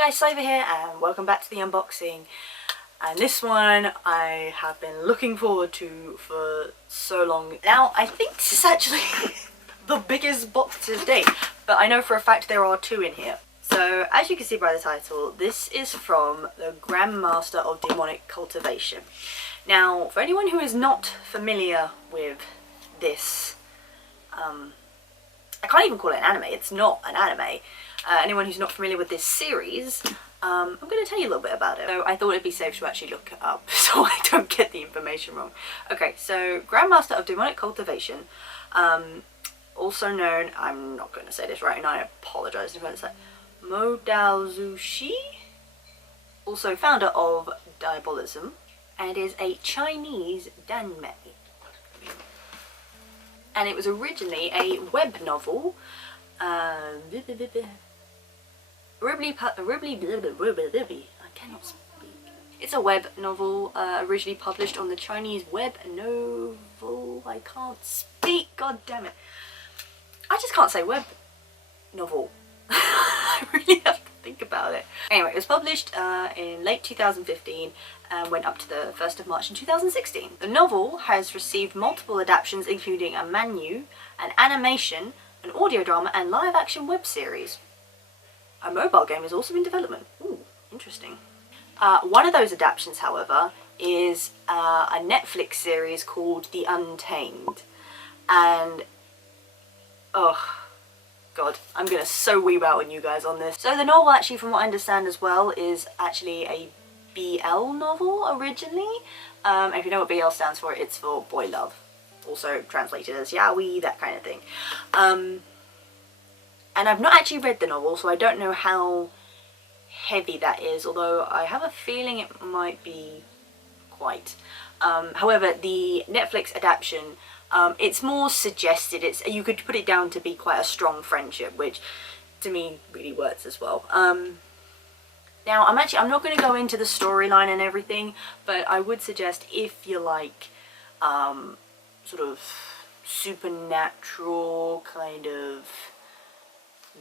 guys, Slaver here and welcome back to the unboxing. And this one I have been looking forward to for so long. Now I think this is actually the biggest box to date, but I know for a fact there are two in here. So as you can see by the title, this is from the Grandmaster of Demonic Cultivation. Now for anyone who is not familiar with this, I can't even call it an anime, it's not an anime. Anyone who's not familiar with this series, I'm going to tell you a little bit about it. So I thought it'd be safe to actually look it up so I don't get the information wrong. Okay, so Grandmaster of Demonic Cultivation, also known, I'm not going to say this right and I apologise if I don't say Dao Zu Shi, also founder of Diabolism, and is a Chinese danmei. And it was originally a web novel. I cannot speak. It's a web novel originally published on the Chinese web novel. I can't speak, god damn it. I just can't say web novel. I really have to think about it. Anyway, it was published in late 2015 and went up to the 1st of March in 2016. The novel has received multiple adaptations including a manu, an animation, an audio drama and live action web series. A mobile game is also in development. Ooh, interesting. One of those adaptations, however, is a Netflix series called The Untamed. And, oh god, I'm gonna so weeb out on you guys on this. So the novel actually, from what I understand as well, is actually a BL novel originally. If you know what BL stands for, it's for boy love. Also translated as yaoi, that kind of thing. And I've not actually read the novel, so I don't know how heavy that is, although I have a feeling it might be quite. However, the Netflix adaptation, it's more suggested. You could put it down to be quite a strong friendship, which to me really works as well. Now, I'm not going to go into the storyline and everything, but I would suggest if you like sort of supernatural kind of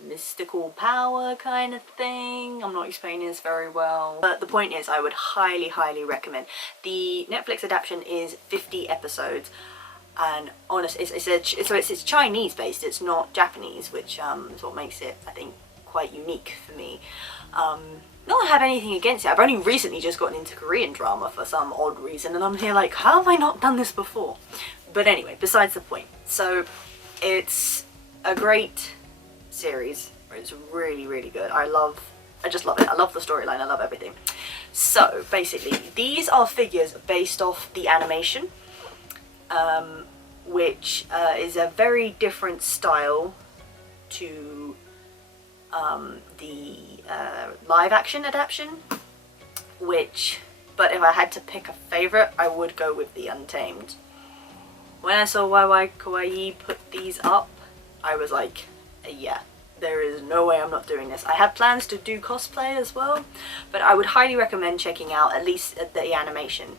mystical power kind of thing. I'm not explaining this very well, but the point is I would highly recommend. The Netflix adaptation is 50 episodes, and honestly it's Chinese based, it's not Japanese, which is what makes it, I think, quite unique for me. Not that I have anything against it. I've only recently just gotten into Korean drama for some odd reason, and I'm here like, how have I not done this before? But anyway, besides the point. So it's a great series. It's really good. I just love it. I love the storyline. I love everything. So basically, these are figures based off the animation, which is a very different style to the live action adaptation, but if I had to pick a favourite, I would go with The Untamed. When I saw YY Kawaii put these up, I was like, yeah, there is no way I'm not doing this. I had plans to do cosplay as well, but I would highly recommend checking out at least the animation.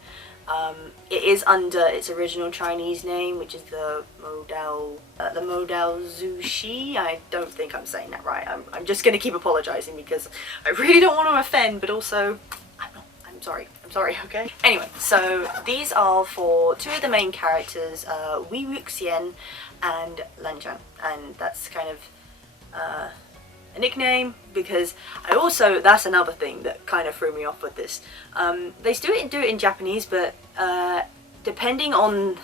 It is under its original Chinese name, which is the Dao Zu Shi. I don't think I'm saying that right. I'm just going to keep apologising because I really don't want to offend, but also I'm sorry, okay? Anyway, so these are for two of the main characters, Wuxian and Zhan, and that's kind of a nickname because that's another thing that kind of threw me off with this. They do it in Japanese, but depending on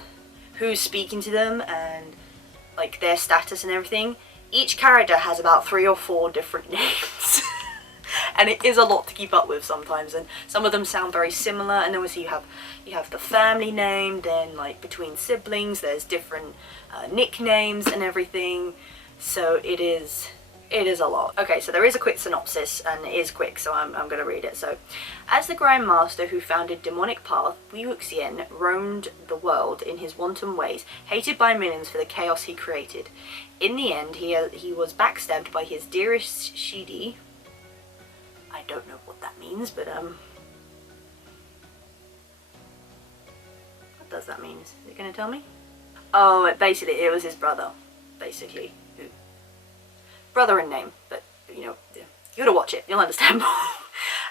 who's speaking to them and like their status and everything, each character has about 3 or 4 different names. And it is a lot to keep up with sometimes, and some of them sound very similar, and obviously you have the family name, then like between siblings there's different nicknames and everything, so it is a lot. Okay, so there is a quick synopsis, and it is quick, so I'm going to read it. So, as the Grandmaster who founded Demonic Path, Wuxian roamed the world in his wanton ways, hated by millions for the chaos he created. In the end, he was backstabbed by his dearest Shidi. I don't know what that means, but what does that mean? Is it going to tell me? Oh, basically it was his brother, basically. Brother in name, but you know, yeah. You gotta watch it, you'll understand more.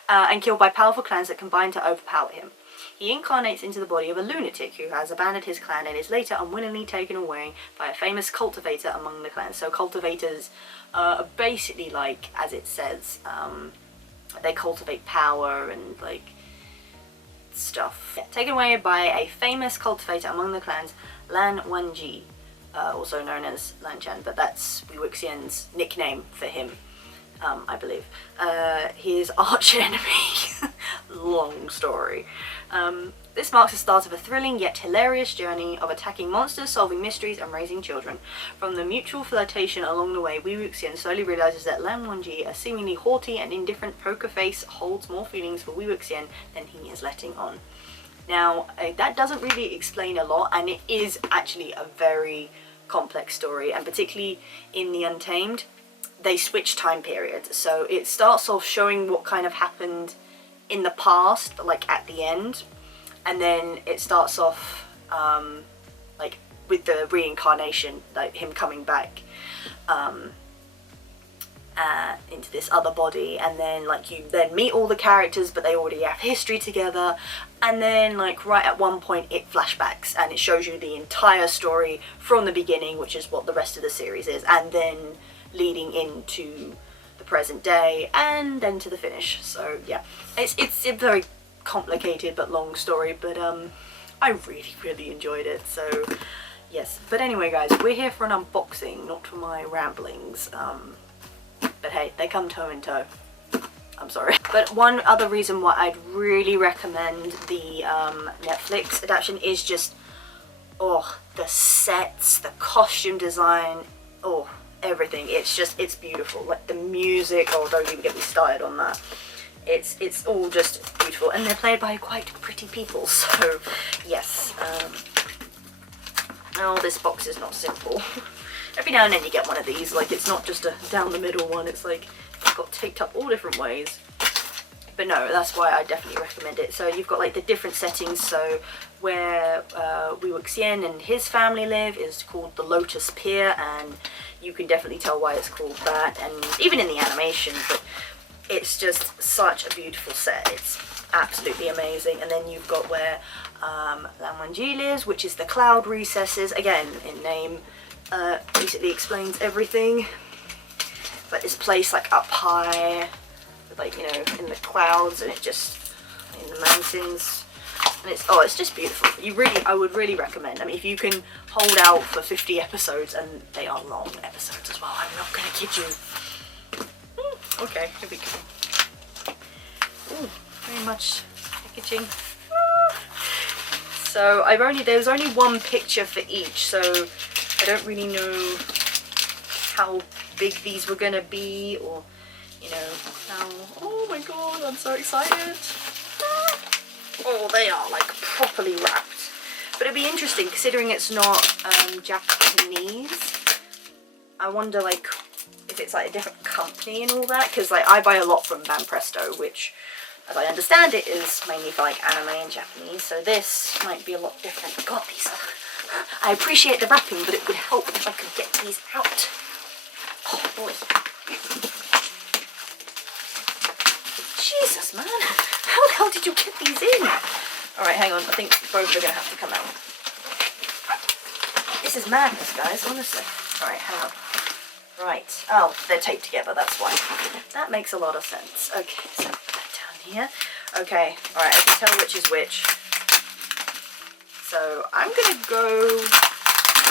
And killed by powerful clans that combine to overpower him. He incarnates into the body of a lunatic who has abandoned his clan and is later unwillingly taken away by a famous cultivator among the clans. So cultivators are basically like, as it says, they cultivate power and like stuff. Yeah, taken away by a famous cultivator among the clans, Lan Wangji, also known as Lan Zhan, but that's Wuxian's nickname for him. I believe. His arch enemy. Long story. This marks the start of a thrilling yet hilarious journey of attacking monsters, solving mysteries, and raising children. From the mutual flirtation along the way, Wuxian slowly realizes that Lan Wangji, a seemingly haughty and indifferent poker face, holds more feelings for Wuxian than he is letting on. Now, that doesn't really explain a lot, and it is actually a very complex story, and particularly in the Untamed, they switch time periods. So it starts off showing what kind of happened in the past, like at the end, and then it starts off like with the reincarnation, like him coming back into this other body, and then like you then meet all the characters, but they already have history together, and then like right at one point it flashbacks and it shows you the entire story from the beginning, which is what the rest of the series is, and then leading into the present day and then to the finish. So yeah, it's a very complicated but long story, but I really enjoyed it. So yes, but anyway guys, we're here for an unboxing, not for my ramblings, but hey, they come toe in toe. I'm sorry. But one other reason why I'd really recommend the Netflix adaptation is just, oh, the sets, the costume design, oh, everything. It's beautiful. Like the music, oh, don't even get me started on that. It's all just beautiful, and they're played by quite pretty people, so yes. Oh, this box is not simple. Every now and then you get one of these, like it's not just a down the middle one, it's like it's got taped up all different ways. But no, that's why I definitely recommend it. So you've got like the different settings, so where Wuxian and his family live is called the Lotus Pier, and you can definitely tell why it's called that, and even in the animation, but it's just such a beautiful set. It's absolutely amazing. And then you've got where Lan Wangji lives, which is the Cloud Recesses. Again, in name, basically explains everything. But this place like up high, like, you know, in the clouds, and it just in the mountains, and it's just beautiful. I would really recommend. I mean, if you can hold out for 50 episodes, and they are long episodes as well, I'm not gonna kid you. Okay, here we go. Ooh, very much packaging. So there's only one picture for each, so I don't really know how big these were gonna be, or you know how. Oh my god, I'm so excited. Oh, they are like properly wrapped. But it'd be interesting considering it's not Japanese. I wonder like if it's like a different company and all that, because like I buy a lot from Banpresto, which as I understand it is mainly for like anime and Japanese, so this might be a lot different. God, these are, I appreciate the wrapping, but it would help if I could get these out. Oh boy. Jesus man, how the hell did you get these in? Alright, hang on, I think both are going to have to come out. This is madness guys, honestly. Alright, hang on. Right, oh, they're taped together, that's why. That makes a lot of sense. Okay, so put that down here. Okay, alright, I can tell which is which. So I'm going to go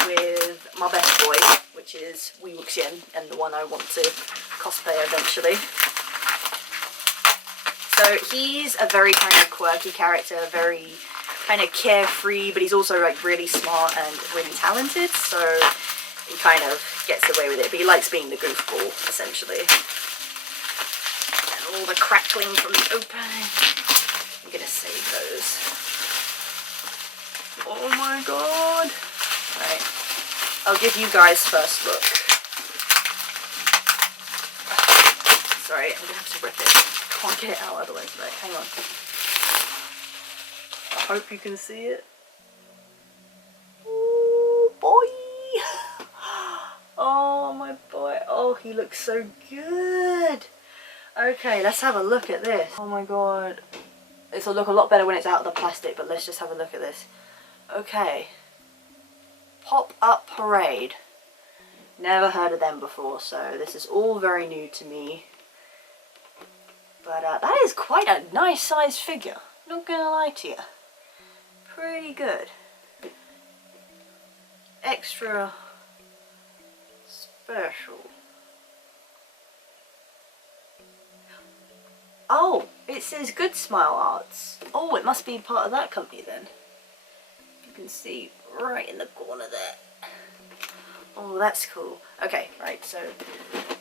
with my best boy, which is Wuxian, and the one I want to cosplay eventually. So he's a very kind of quirky character, very kind of carefree, but he's also like really smart and really talented, so he kind of gets away with it, but he likes being the goofball, essentially. And all the crackling from the opening. I'm gonna save those. Oh my god! Right, I'll give you guys first look. Sorry, I'm gonna have to rip it. Can't get it out otherwise, right, hang on. I hope you can see it. Oh boy! Oh my boy, oh he looks so good! Okay, let's have a look at this. Oh my god. This will look a lot better when it's out of the plastic, but let's just have a look at this. Okay. POPUPPARADE. Never heard of them before, so this is all very new to me. But that is quite a nice sized figure. Not gonna lie to you. Pretty good. Extra special. Oh, it says Good Smile Arts. Oh, it must be part of that company then. You can see right in the corner there. Oh, that's cool. Okay, right, so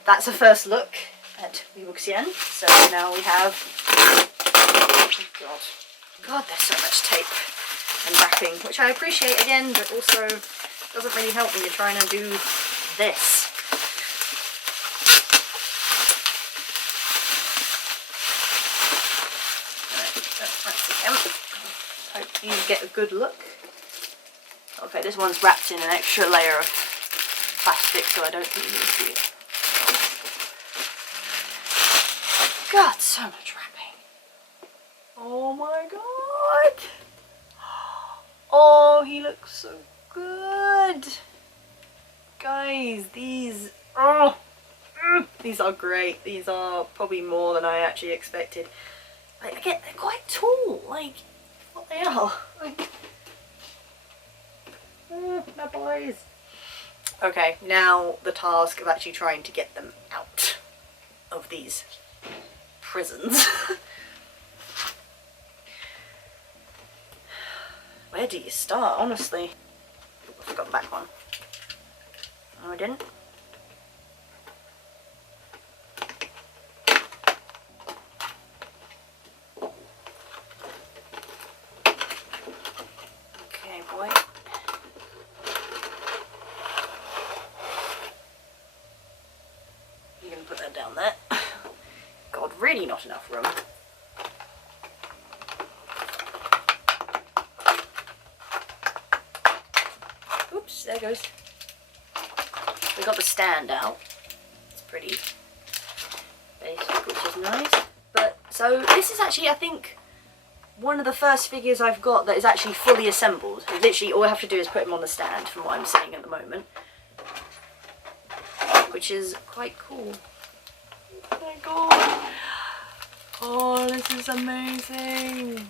that's a first look at Wuxian. So now we have... Oh God, there's so much tape and wrapping, which I appreciate again, but also doesn't really help when you're trying to do this. Hope you get a good look. Okay, this one's wrapped in an extra layer of plastic, so I don't think you can see it. God, so much wrapping. Oh my god. Oh, he looks so good. Guys, these are great. These are probably more than I actually expected. Like, again, they're quite tall. Like, what they are. Like, my boys. Okay, now the task of actually trying to get them out of these prisons. Where do you start, honestly? Ooh, I forgot the back one. No, I didn't. Okay, boy. You can put that down there. God, really not enough room. Oops, there goes. We got the stand out. It's pretty basic, which is nice. But, so this is actually, I think, one of the first figures I've got that is actually fully assembled. Literally, all I have to do is put him on the stand, from what I'm seeing at the moment. Which is quite cool. Oh my god. Oh, this is amazing.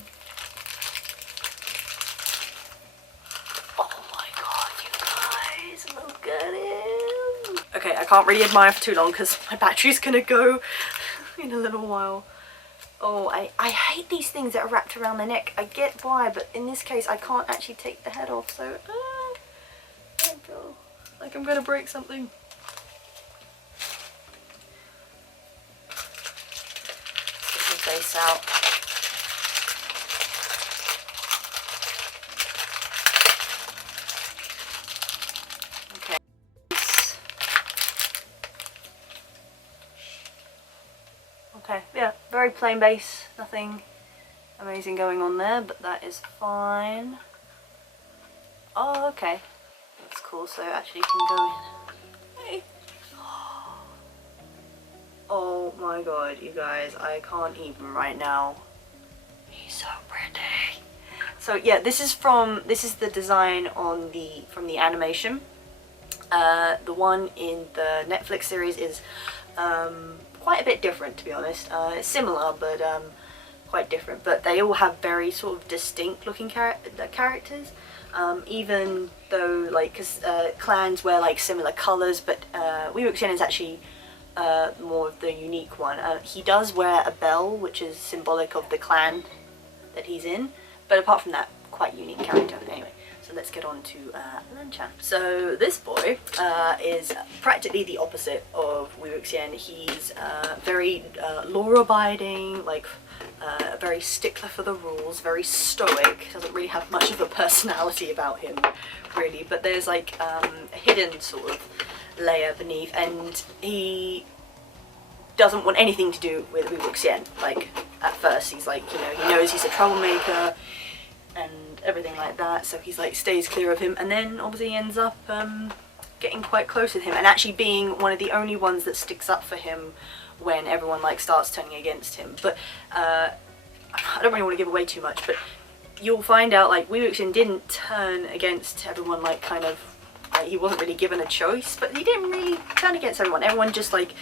Oh my god, you guys, look at him. Okay, I can't really admire for too long because my battery's gonna go in a little while. Oh, I hate these things that are wrapped around the neck. I get why, but in this case I can't actually take the head off, so I feel like I'm gonna break something. Face out. Okay. Okay, yeah, very plain base, nothing amazing going on there, but that is fine. Oh, okay, that's cool, so actually you can go in. Hey. Oh my god, you guys, I can't even right now. He's so pretty. So yeah, this is the design on from the animation. The one in the Netflix series is quite a bit different, to be honest. It's similar, but quite different. But they all have very sort of distinct looking characters. Even though, like, cause clans wear like similar colors, but Wuxian is actually more of the unique one. He does wear a bell, which is symbolic of the clan that he's in, but apart from that, quite unique character. Anyway, so let's get on to Zhan. So this boy is practically the opposite of Wuxian. He's very law-abiding, like very stickler for the rules, very stoic, doesn't really have much of a personality about him, really, but there's like a hidden sort of layer beneath, and he doesn't want anything to do with Wuxian. Like, at first he's like, you know, he knows he's a troublemaker and everything like that, so he's like stays clear of him, and then obviously he ends up getting quite close with him and actually being one of the only ones that sticks up for him when everyone like starts turning against him. But I don't really want to give away too much, but you'll find out like Wuxian didn't turn against everyone, like kind of like, he wasn't really given a choice, but he didn't really turn against everyone. Everyone just like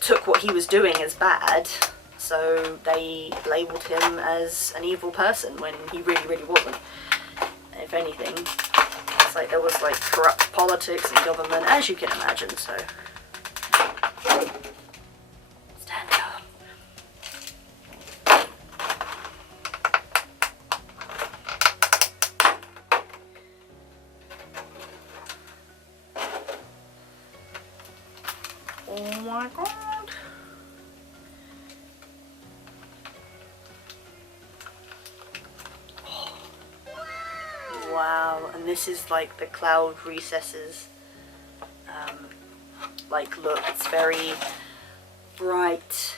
took what he was doing as bad, so they labelled him as an evil person when he really wasn't. If anything, it's like there was like corrupt politics and government, as you can imagine, so. Stand down. Oh my god. Wow, and this is like the cloud recesses like look. It's very bright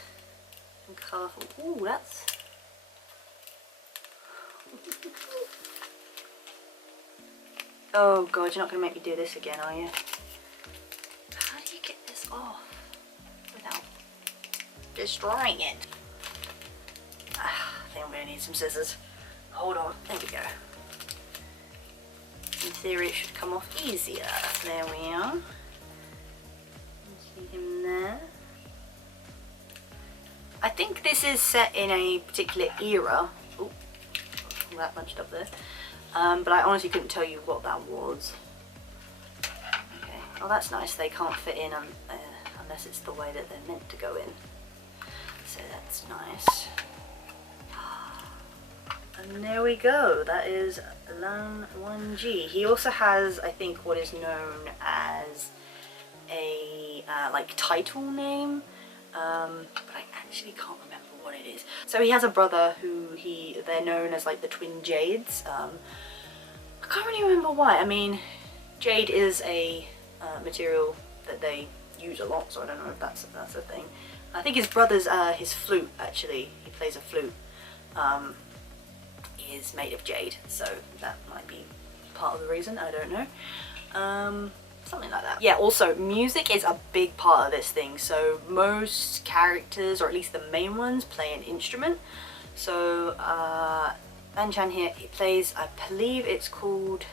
and colourful. Ooh, that's... Oh god, you're not going to make me do this again, are you? How do you get this off without destroying it? I think I'm going to need some scissors. Hold on, there we go. In theory it should come off easier. There we are. See him there. I think this is set in a particular era. Oh, that bunched up there. But I honestly couldn't tell you what that was. Okay. Oh, that's nice. They can't fit in unless it's the way that they're meant to go in. So that's nice. And there we go. That is Lan 1G. He also has, I think, what is known as a like title name, but I actually can't remember what it is. So he has a brother who they're known as like the Twin Jades. I can't really remember why. I mean, jade is a material that they use a lot, so I don't know if that's a thing. I think his brother's his flute, actually. He plays a flute. Is made of jade, so that might be part of the reason, I don't know. Something like that. Yeah, also music is a big part of this thing, so most characters, or at least the main ones, play an instrument. So Zhan here, he plays, I believe it's called,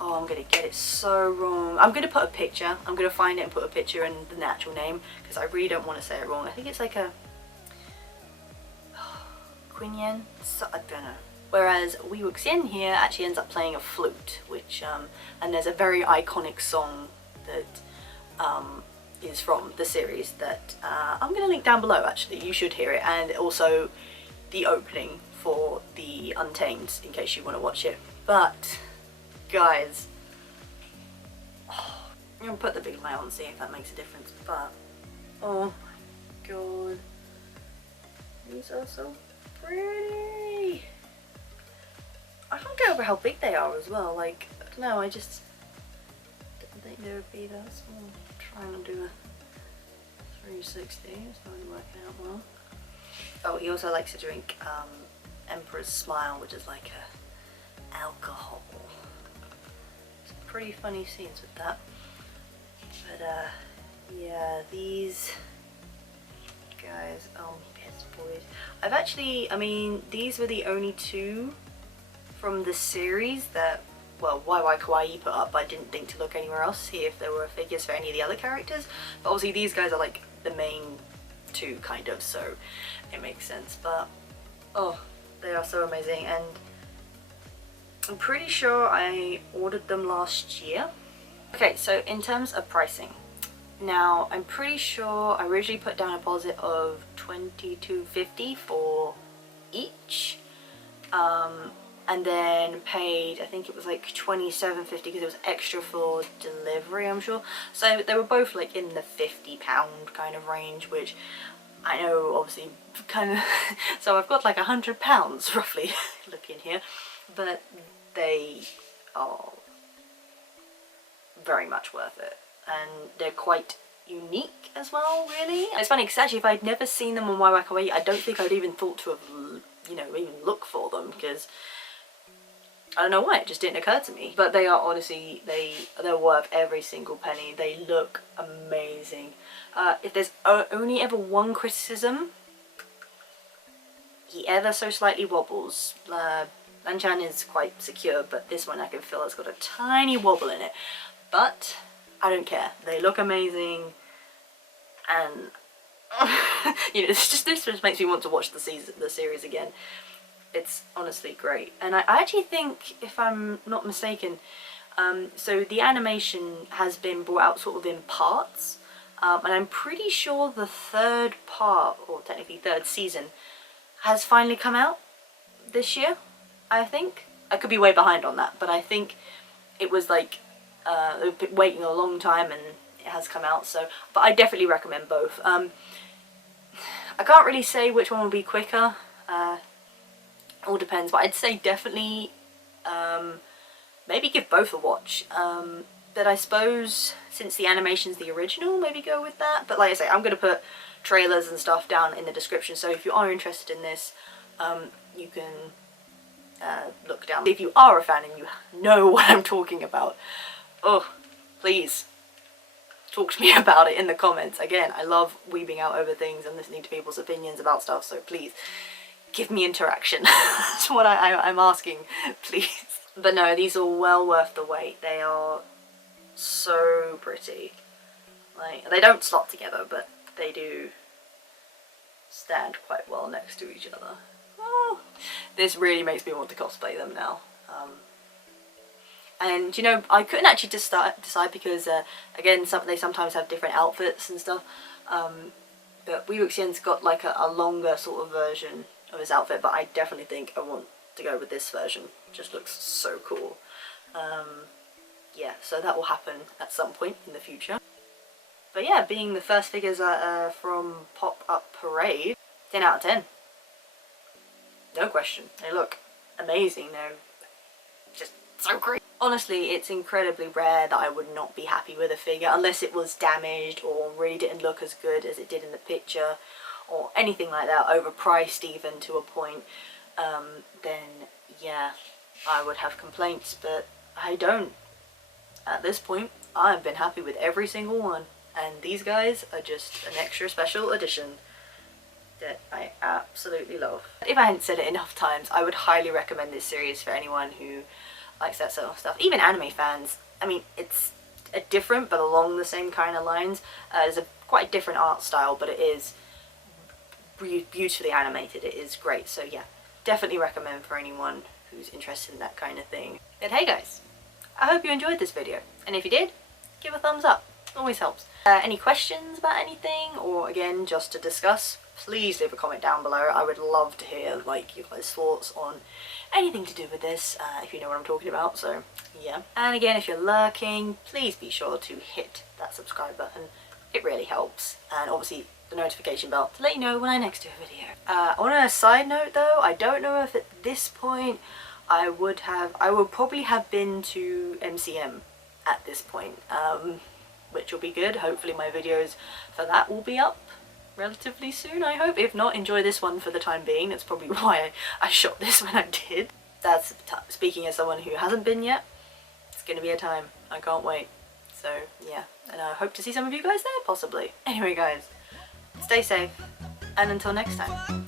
oh, I'm gonna get it so wrong. I'm gonna put a picture, I'm gonna find it and put a picture and the actual name, because I really don't want to say it wrong. I think it's like a Quinyen? So, I don't know. Whereas Wuxian here actually ends up playing a flute, which, and there's a very iconic song that is from the series that I'm going to link down below, actually. You should hear it, and also the opening for the Untamed, in case you want to watch it. But, guys, I'm going to put the big light on, see if that makes a difference, but, oh my god, these are so pretty. I can't get over how big they are as well. Like, I don't know, I just didn't think they would be that small. I'm trying to do a 360, it's not really working out well. Oh, he also likes to drink Emperor's Smile, which is like a alcohol. Some pretty funny scenes with that. But yeah, these guys, oh yes boys. I've actually, I mean, these were the only two from the series that, well, YY Kawaii put up. I didn't think to look anywhere else to see if there were figures for any of the other characters, but obviously these guys are like the main two, kind of, so it makes sense. But oh, they are so amazing, and I'm pretty sure I ordered them last year. Okay, so in terms of pricing, now I'm pretty sure I originally put down a deposit of $22.50 for each, and then paid, I think it was like $27.50 because it was extra for delivery, I'm sure. So they were both like in the £50 kind of range, which I know obviously kind of so I've got like £100 roughly looking here, but they are very much worth it, and they're quite unique as well, really. And it's funny because actually if I'd never seen them on YY Kawaii, I don't think I'd even thought to have, you know, even look for them, because I don't know why, it just didn't occur to me. But they are honestly, they're worth every single penny. They look amazing. If there's only ever one criticism, he ever so slightly wobbles. Zhan is quite secure, but this one I can feel it's got a tiny wobble in it. But I don't care. They look amazing, and you know, this just makes me want to watch the series again. It's honestly great, and I actually think, if I'm not mistaken, so the animation has been brought out sort of in parts, and I'm pretty sure the third part, or technically third season, has finally come out this year. I think I could be way behind on that, but I think it was like they've been waiting a long time and it has come out. So, but I definitely recommend both. I can't really say which one will be quicker. All depends, but I'd say definitely maybe give both a watch. But I suppose since the animation's the original, maybe go with that. But like I say, I'm going to put trailers and stuff down in the description, so if you are interested in this, you can look down. If you are a fan and you know what I'm talking about, oh, please talk to me about it in the comments. Again, I love weebing out over things and listening to people's opinions about stuff, so please give me interaction. That's what I'm asking, please. But no, these are well worth the wait. They are so pretty. Like, they don't slot together, but they do stand quite well next to each other. Oh, this really makes me want to cosplay them now. And you know, I couldn't actually decide because again, they sometimes have different outfits and stuff. But Wuxian's got like a longer sort of version of his outfit, but I definitely think I want to go with this version. It just looks so cool. Yeah, so that will happen at some point in the future. But yeah, being the first figures from Pop-Up Parade, 10 out of 10. No question. They look amazing. They're just so great. Honestly, it's incredibly rare that I would not be happy with a figure unless it was damaged or really didn't look as good as it did in the picture or anything like that, overpriced even to a point. Then yeah, I would have complaints, but I don't. At this point, I've been happy with every single one, and these guys are just an extra special edition that I absolutely love. If I hadn't said it enough times, I would highly recommend this series for anyone who likes that sort of stuff. Even anime fans. I mean, it's a different but along the same kind of lines. It's a quite different art style, but it is beautifully animated. It is great. So yeah, definitely recommend for anyone who's interested in that kind of thing. But hey guys, I hope you enjoyed this video, and if you did, give a thumbs up. Always helps. Any questions about anything, or again just to discuss, please leave a comment down below. I would love to hear like your guys' thoughts on anything to do with this, if you know what I'm talking about. So yeah, and again, if you're lurking, please be sure to hit that subscribe button. It really helps, and obviously the notification bell to let you know when I next do a video. On a side note though, I don't know if at this point I would probably have been to MCM at this point, which will be good. Hopefully my videos for that will be up relatively soon, I hope. If not, enjoy this one for the time being. That's probably why I shot this when I did. That's speaking as someone who hasn't been yet. It's gonna be a time. I can't wait. So yeah, and I hope to see some of you guys there, possibly. Anyway guys, stay safe, and until next time.